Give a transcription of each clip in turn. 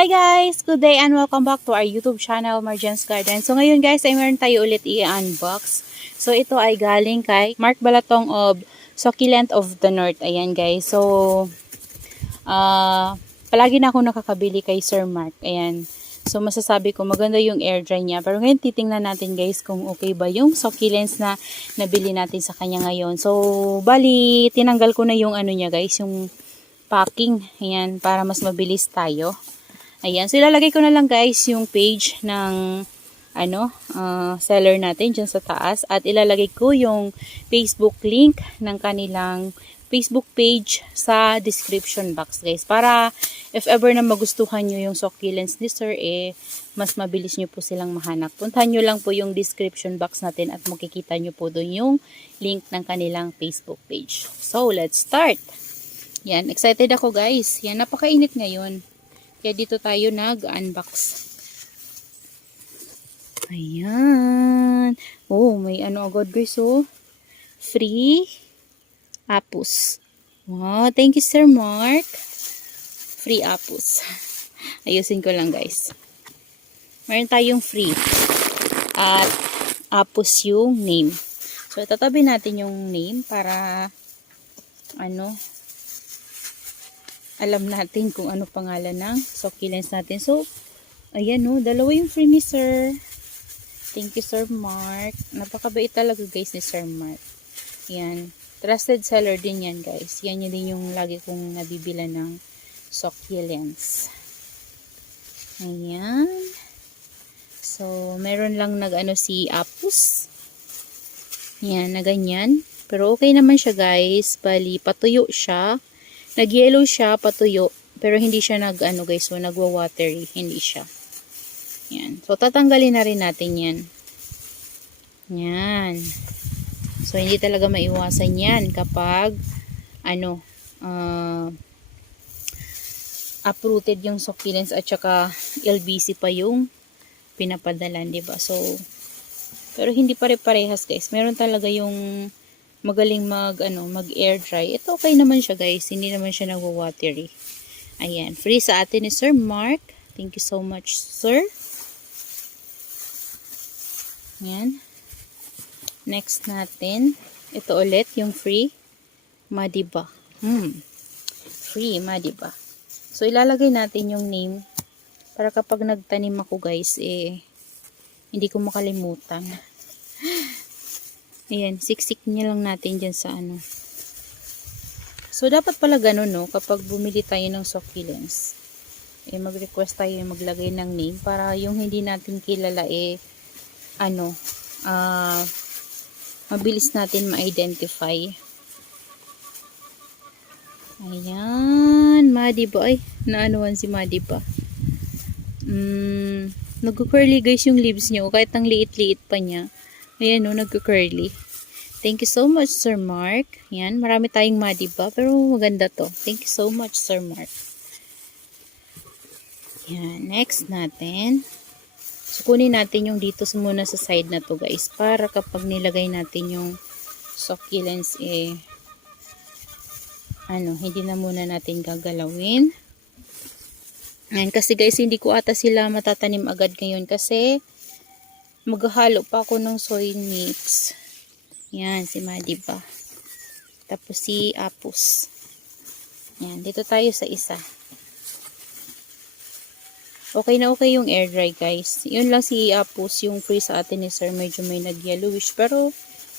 Hi guys! Good day and welcome back to our YouTube channel, Marjan's Garden. So ngayon guys, ay meron tayo ulit i-unbox. So ito ay galing kay Mark Balatong of Succulent of the North. Ayan guys. So, palagi na ako nakakabili kay Sir Mark. Ayan. So masasabi ko maganda yung air dry niya. Pero ngayon titingnan natin guys kung okay ba yung succulents na nabili natin sa kanya ngayon. So, bali, tinanggal ko na yung ano niya guys, yung packing. Ayan, para mas mabilis tayo. Ayan, so ilalagay ko na lang guys yung page ng seller natin dyan sa taas. At ilalagay ko yung Facebook link ng kanilang Facebook page sa description box guys. Para if ever na magustuhan nyo yung succulents ni Sir, mas mabilis nyo po silang mahanap. Puntahan nyo lang po yung description box natin at makikita nyo po doon yung link ng kanilang Facebook page. So, let's start! Yan, excited ako guys. Yan, napakainit ngayon. Kaya dito tayo nag-unbox. Ayan. Oh, may ano agad guys, oh. Free apus. Wow, thank you Sir Mark. Free apus. Ayusin ko lang guys. Meron tayong free. At apus yung name. So, tatabi natin yung name para alam natin kung ano pangalan ng succulents natin. So, ayan o, dalawa yung free ni Sir. Thank you Sir Mark. Napakabait talaga guys ni Sir Mark. Ayan. Trusted seller din yan guys. Yan yun din yung lagi kong nabibila ng succulents. Ayan. So, meron lang si Apus. Ayan, na ganyan. Pero okay naman siya guys. Bali, patuyo siya. Nag-yellow siya, patuyo, pero hindi siya guys, so nagwa-watery, hindi siya. Yan. So, tatanggalin na rin natin yan. Yan. So, hindi talaga maiwasan yan kapag, uprooted yung succulents at saka LBC pa yung pinapadalan, diba? So, pero hindi pare-parehas guys. Meron talaga yung magaling mag-air dry. Ito okay naman siya guys. Hindi naman siya nagwa-watery. Ayan. Free sa atin ni Sir Mark. Thank you so much, Sir. Ayan. Next natin. Ito ulit yung free Madiba. Free Madiba. So, ilalagay natin yung name para kapag nagtanim ako guys, hindi ko makalimutan. Ayan, siksik niya lang natin dyan sa So, dapat pala ganun, no? Kapag bumili tayo ng succulents, mag-request tayo maglagay ng name para yung hindi natin kilala, mabilis natin ma-identify. Ayan, Madiba. Ay, naanuhan si Madiba. Nag-curly guys yung leaves niya. Kahit ang liit-liit pa niya. Ayan o, nagka-curly. Thank you so much, Sir Mark. Yan, marami tayong Madiba, pero maganda to. Thank you so much, Sir Mark. Yan, next natin. So, kunin natin yung dito muna sa side na to, guys. Para kapag nilagay natin yung succulents, hindi na muna natin gagalawin. Yan, kasi guys, hindi ko ata sila matatanim agad ngayon kasi maghahalo pa ako ng soy mix. Yan, si Madiba. Tapos si Apus. Yan, dito tayo sa isa. Okay na okay yung air dry guys. Yun lang si Apus, yung free sa atin ni Sir. Medyo may nag-yellowish pero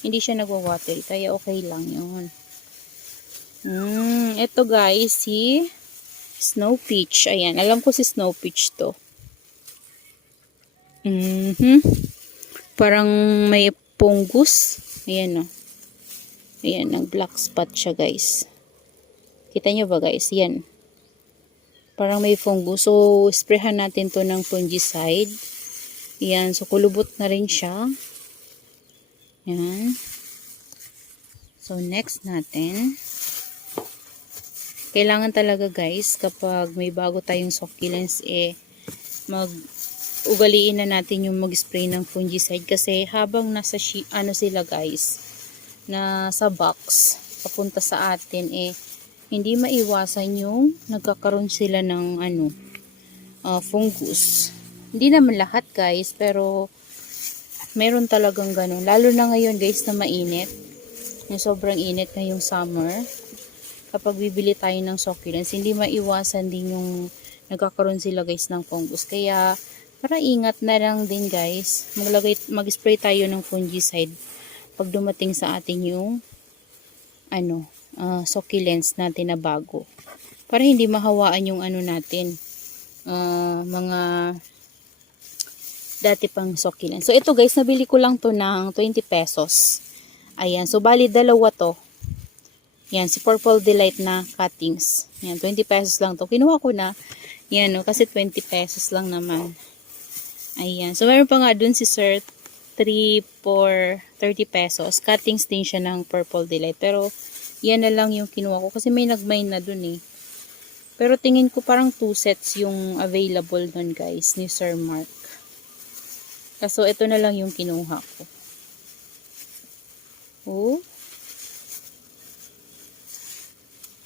hindi siya nagwa-water. Kaya okay lang yun. Ito guys, si Snow Peach. Ayan, alam ko si Snow Peach to. Parang may fungus. Ayan o. Ayan, nag-black spot siya guys. Kita nyo ba guys? Yan. Parang may fungus. So, sprayhan natin to ng fungicide. Ayan. So, kulubot na rin siya. Ayan. So, next natin. Kailangan talaga guys, kapag may bago tayong succulents, ugaliin na natin yung mag-spray ng fungicide kasi habang nasa sila guys, nasa box papunta sa atin, hindi maiwasan yung nagkakaroon sila ng fungus. Hindi naman lahat guys, pero meron talagang ganun. Lalo na ngayon guys na mainit. Yung sobrang init ngayong summer. Kapag bibili tayo ng succulents, hindi maiwasan din yung nagkakaroon sila guys ng fungus. Kaya para ingat na lang din guys, mag-spray tayo ng fungicide pag dumating sa atin yung succulents natin na bago. Para hindi mahawaan yung natin, mga dati pang succulents. So ito guys, nabili ko lang to ng 20 pesos. Ayan, so bali dalawa to. Yan, si Purple Delight na cuttings. Yan, 20 pesos lang to. Kinuha ko na. Yan, no, kasi 20 pesos lang naman. Ayan. So, meron pa nga dun si Sir 3 for 30 pesos. Cuttings din siya ng Purple Delight. Pero, yan na lang yung kinuha ko. Kasi may nagmine na dun eh. Pero tingin ko parang 2 sets yung available dun guys, ni Sir Mark. Kaso, ito na lang yung kinuha ko. Oh.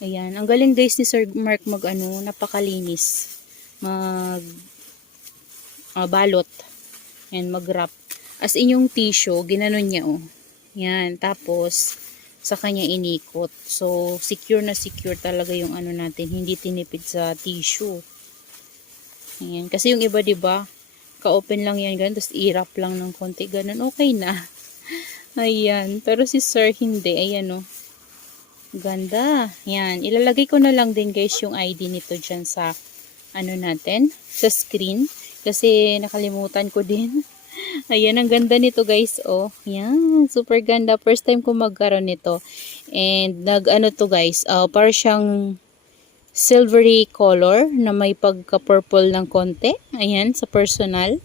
Ayan. Ang galing guys ni Sir Mark napakalinis. Balot. Ayan, mag-wrap. As in yung tissue, ginanon niya oh. Yan. Tapos, sa kanya inikot. So, secure na secure talaga yung natin. Hindi tinipid sa tissue. Ayan. Kasi yung iba, diba, ka-open lang yan ganun. Tapos, i-wrap lang ng konti. Ganun, okay na. Ayan. Pero si Sir, hindi. Ayan oh. Ganda. Yan. Ilalagay ko na lang din guys yung ID nito dyan sa natin. Sa screen. Kasi nakalimutan ko din. Ayan. Ang ganda nito guys. Oh. Yan. Super ganda. First time ko magkaroon nito. And to guys. Para siyang silvery color na may pagka-purple ng konti. Ayan. Sa personal.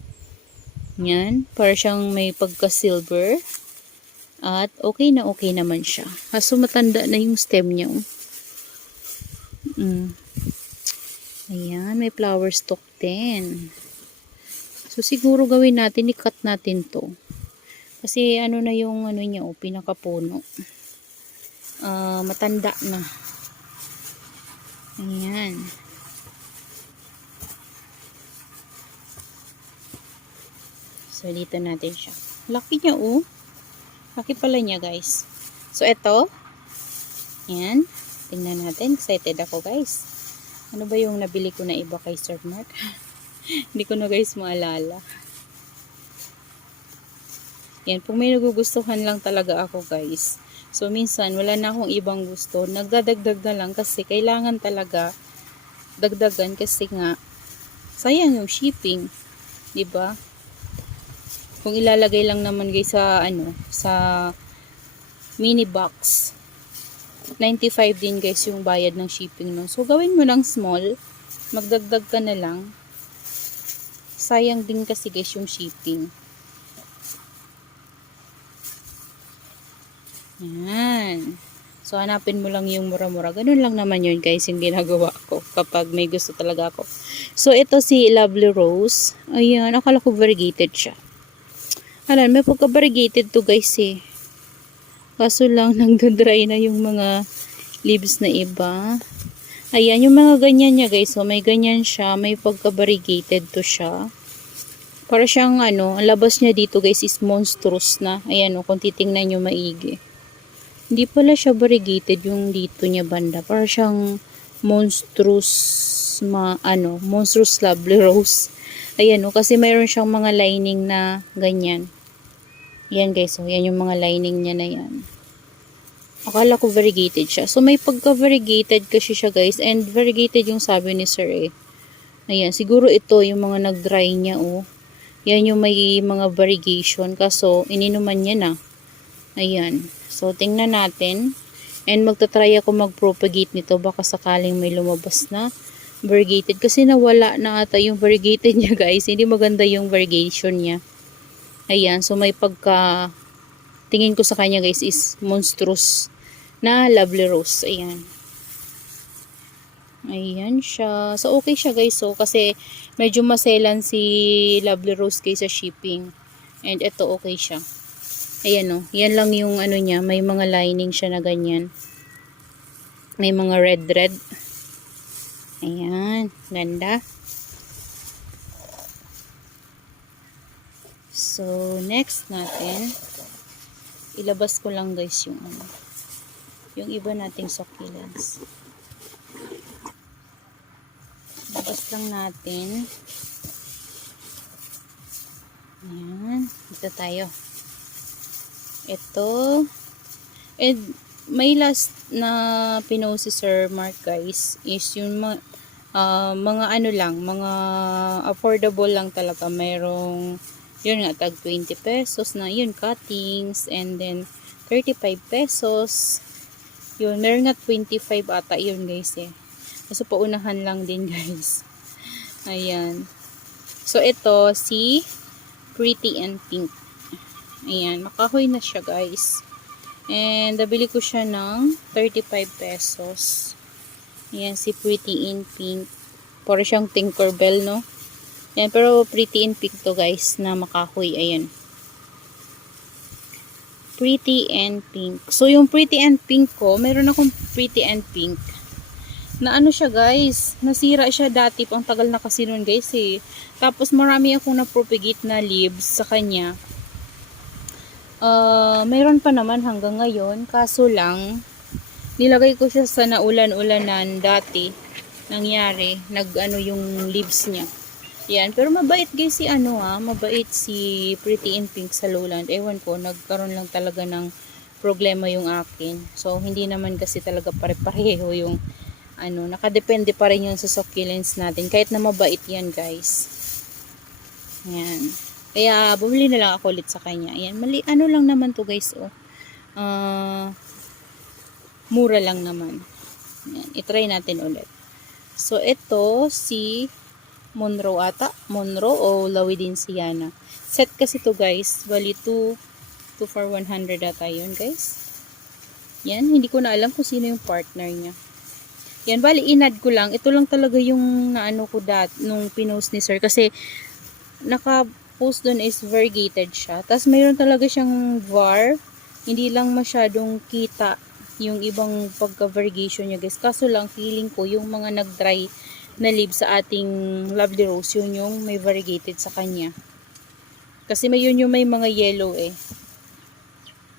Yan. Para siyang may pagka-silver. At okay naman siya. Kaso matanda na yung stem niya. Ayan, may flower stalk din. So siguro gawin natin, i-cut natin to. Kasi na yung niya, pinakapuno. Matanda na. Ayan. So dito natin siya. Laki niya Laki pala niya guys. So ito. Yan. Tingnan natin. Excited ako guys. Ano ba yung nabili ko na iba kay Sir Mark? Hindi ko na guys maalala. Yan. Kung may nagugustuhan lang talaga ako guys. So minsan wala na akong ibang gusto. Nagdadagdag na lang kasi kailangan talaga dagdagan kasi nga sayang yung shipping. Diba? Kung ilalagay lang naman guys sa sa mini box, 95 din guys yung bayad ng shipping nun. So gawin mo ng small, magdagdag ka na lang. Sayang din kasi guys yung shipping. Yan. So hanapin mo lang yung mura-mura. Ganun lang naman yun guys yung ginagawa ko kapag may gusto talaga ako. So ito si Lovely Rose. Ayan, akala ko variegated siya. Alam, may pagka-variegated to guys eh. Kaso lang, nagda-dry na yung mga leaves na iba. Ayan, yung mga ganyan niya guys. So, may ganyan siya. May pagka-variegated to siya. Para siyang ang labas niya dito guys is monstrous na. Ayan kung titingnan nyo maigi. Hindi pala siya variegated yung dito niya banda. Para siyang monstrous, monstrous Lovely Rose. Ayan kasi mayroon siyang mga lining na ganyan. Yan guys, so yan yung mga lining niya na yan. Akala ko variegated siya. So may pagka-variegated kasi siya guys. And variegated yung sabi ni Sir eh. Ayan, siguro ito yung mga nag-dry niya Yan yung may mga variegation. Kaso ininuman niya na. Ayan. So tingnan natin. And magta-try ako mag-propagate nito. Baka sakaling may lumabas na variegated. Kasi nawala na ata yung variegated niya guys. Hindi maganda yung variegation niya. Ayan, so may tingin ko sa kanya guys is monstrous na Lovely Rose. Ayan. Ayan siya. So okay siya guys. So kasi medyo maselan si Lovely Rose guys sa shipping. And ito okay siya. Ayan yan lang yung niya. May mga lining siya na ganyan. May mga red. Ayan, ganda. So, next natin, ilabas ko lang guys yung yung iba nating succulents. Labas lang natin. Ayan. Ito tayo. Ito. And may last na pinost si Sir Mark guys is yung mga ano lang, mga affordable lang talaga. Merong, yun nga, tag 20 pesos na yun, cuttings. And then, 35 pesos. Yun, meron nga 25 ata yun guys eh. Kaso paunahan lang din guys. Ayan. So, ito, si Pretty and Pink. Ayan, makahoy na siya guys. And, nabili ko siya ng 35 pesos. Ayan, si Pretty in Pink. Para siyang Tinkerbell, no? Ayan, pero Pretty in Pink to guys, na makahoy. Ayan. Pretty and Pink. So, yung Pretty and Pink ko, meron akong Pretty and Pink. Na ano siya guys, nasira siya dati, pang tagal na kasi nun guys eh. Tapos marami akong na-propagate na leaves sa kanya. Meron pa naman hanggang ngayon, kaso lang, nilagay ko siya sa naulan-ulanan dati. Nangyari, nag-ano yung leaves niya. Yan, pero mabait guys si mabait si Pretty in Pink sa lowland. Ewan ko, nagkaroon lang talaga ng problema yung akin. So, hindi naman kasi talaga pare-pareho yung nakadepende pa rin yun sa succulents natin. Kahit na mabait yan, guys. Ayan. Kaya, bumili na lang ako ulit sa kanya. Ayan. Ano lang naman to guys, oh. Mura lang naman. Ayan. I-try natin ulit. So, ito, si Monroe ata. Monroe o Lawidensiana. Set kasi to guys. Bali, 2 for 100 ata yun, guys. Yan. Hindi ko na alam kung sino yung partner niya. Yan, bali, inad ko lang. Ito lang talaga yung naano ko nung pinost ni sir. Kasi, naka-post dun is variegated siya. Tapos, mayroon talaga siyang var. Hindi lang masyadong kita yung ibang pagka-variegation niya, guys. Kaso lang, feeling ko, yung mga nag-dry na leaves sa ating lovely rose, yun yung may variegated sa kanya. Kasi, yun yung may mga yellow eh.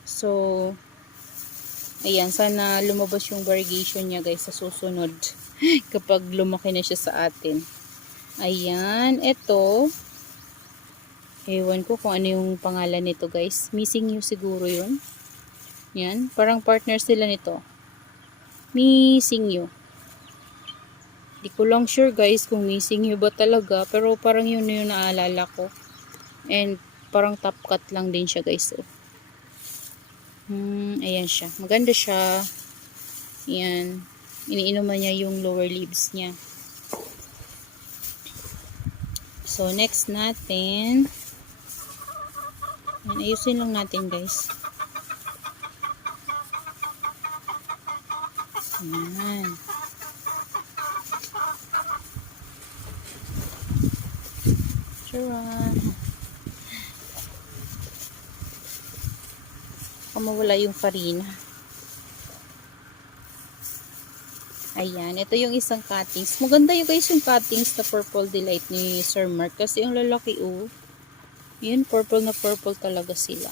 So, ayan, sana lumabas yung variegation niya guys sa susunod. Kapag lumaki na siya sa atin. Ayan, ito. Ewan ko kung ano yung pangalan nito guys. Missing You siguro yun. Yan, parang partner sila nito. Missing You. Di ko lang sure guys kung Missing You ba talaga. Pero parang yun yung naalala ko. And parang top cut lang din siya guys. Oh. Ayan siya. Maganda siya. Ayan. Iniinuman niya yung lower leaves niya. So, next natin. Ayan, ayusin lang natin, guys. Ayan. Charan. Mawala yung farina. Ayan, ito yung isang cuttings. Maganda yung guys yung cuttings na Purple Delight ni Sir Mark. Kasi yung lalaki yun, purple na purple talaga sila.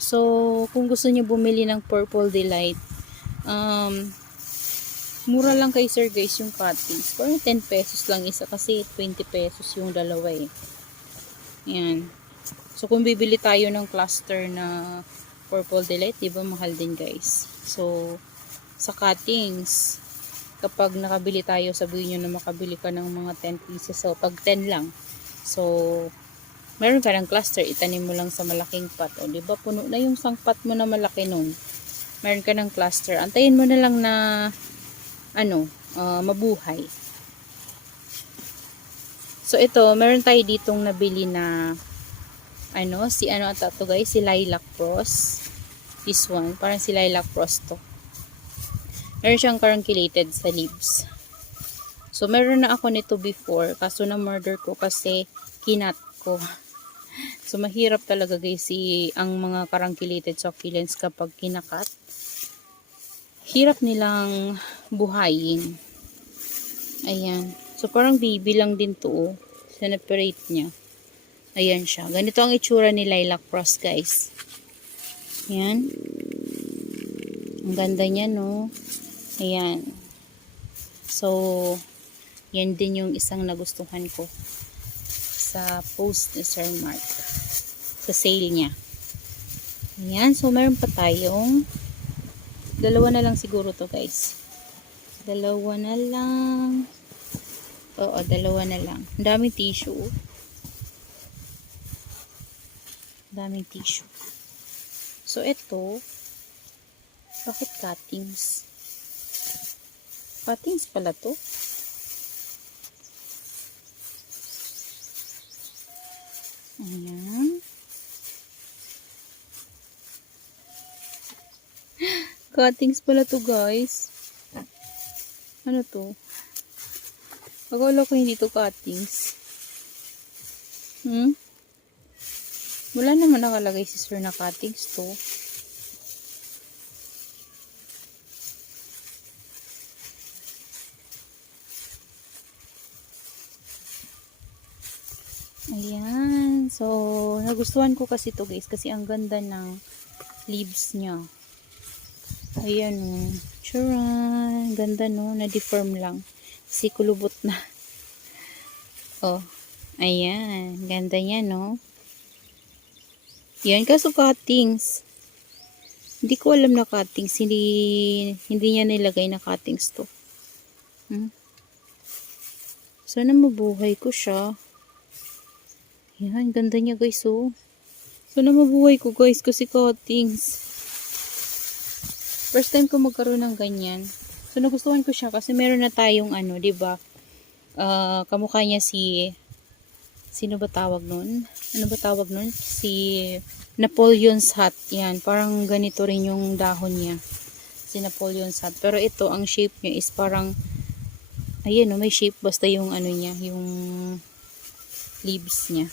So, kung gusto niyo bumili ng Purple Delight, mura lang kay Sir guys yung cuttings. Parang 10 pesos lang isa kasi 20 pesos yung dalawa eh. Ayan. So, kung bibili tayo ng cluster na Purple Delight, diba mahal din guys. So, sa cuttings, kapag nakabili tayo, sabihin nyo na makabili ka ng mga 10 pieces. So, pag 10 lang. So, meron ka ng cluster, itanim mo lang sa malaking pot. O, diba puno na yung isang pot mo na malaki nun. Meron ka ng cluster. Antayin mo na lang na, mabuhay. So, ito, meron tayo ditong nabili na si Lilac Rose. This one, parang si Lilac Rose to. Meron siyang carunculated sa leaves. So, meron na ako nito before. Kaso na-murder ko kasi kinat ko. So, mahirap talaga guys ang mga carunculated succulents kapag kinakat. Hirap nilang buhayin. Ayan. So, parang baby lang din to. Separate niya. Ayan siya. Ganito ang itsura ni Lilac Frost, guys. Ayan. Ang ganda niya, no? Ayan. So, yan din yung isang nagustuhan ko sa post ni Sir Mark. Sa sale niya. Ayan. So, meron pa tayong dalawa na lang siguro to, guys. Dalawa na lang. Oo, dalawa na lang. Ang daming tissue. Daming tissue. So, ito, bakit cuttings? Cuttings pala to. Ayan. Cuttings pala to, guys. Ano to? Akala ko hindi to cuttings. Wala naman nakalagay si Sir na cuttings to. Ayan. So, nagustuhan ko kasi to, guys. Kasi ang ganda ng leaves niya. Ayan, oh. Charan. Ganda, no? Na-deform lang. Kasi kulubot na. Oh. Ayan. Ganda niya, no? Yan. Kaso cuttings. Hindi ko alam na cuttings. Hindi niya nilagay na cuttings to. Sana mabuhay ko siya. Yan. Ganda niya, guys, oh. Sana mabuhay ko, guys. Kasi cuttings. First time ko magkaroon ng ganyan. So, nagustuhan ko siya kasi meron na tayong ano, diba? Kamukha niya si... Sino ba tawag nun? Ano ba tawag nun? Si Napoleon's hat. Yan. Parang ganito rin yung dahon niya. Si Napoleon's hat. Pero ito, ang shape niya is parang... Ayan, may shape. Basta yung ano niya. Yung leaves niya.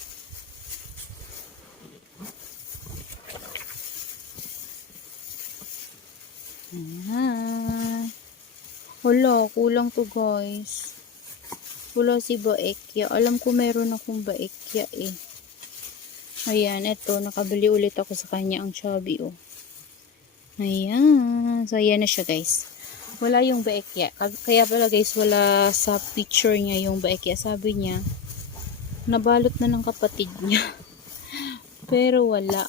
Ayan. Wala, kulang to, guys. Wala si Baekya. Alam ko meron akong Baekya eh. Ayan, eto. Nakabili ulit ako sa kanya ang chubby, oh. Ayan. So, ayan na siya, guys. Wala yung Baekya. Kaya pala, guys, wala sa picture niya yung Baekya. Sabi niya, nabalot na ng kapatid niya. Pero wala.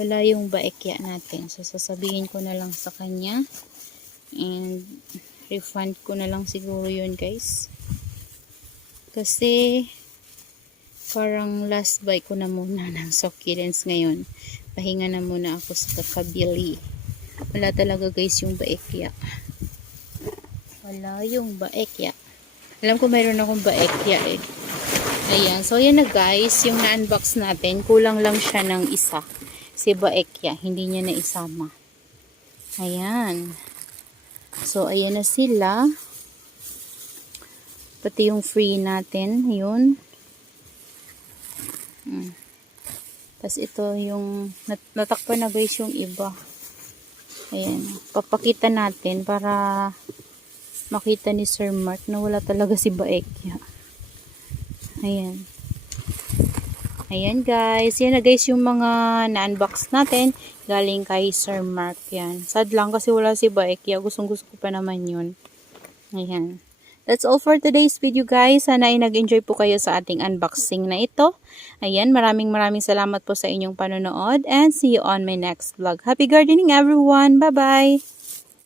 Wala yung Baekya natin. So, sasabihin ko na lang sa kanya. And, refund ko na lang siguro yun, guys. Kasi, parang last buy ko na muna ng succulents ngayon. Pahinga na muna ako sa kakabili. Wala talaga, guys, yung Baekya. Wala yung Baekya. Alam ko mayroon akong Baekya eh. Ayan. So, yan na, guys. Yung na-unbox natin, kulang lang siya ng isa. Si Baekya. Hindi niya na isama. Ayan. So, ayan na sila. Pati yung free natin. Yun. Tapos ito yung natakpan na, guys, yung iba. Ayan. Papakita natin para makita ni Sir Mark na wala talaga si Baekya. Ayan. Ayan, guys. Yan na, guys, yung mga na-unbox natin. Galing kay Sir Mark. Yan. Sad lang kasi wala si Baekya. Gustong-gusto ko pa naman yun. Ayan. That's all for today's video, guys. Sana ay nag-enjoy po kayo sa ating unboxing na ito. Ayan. Maraming salamat po sa inyong panonood. And see you on my next vlog. Happy gardening, everyone. Bye-bye!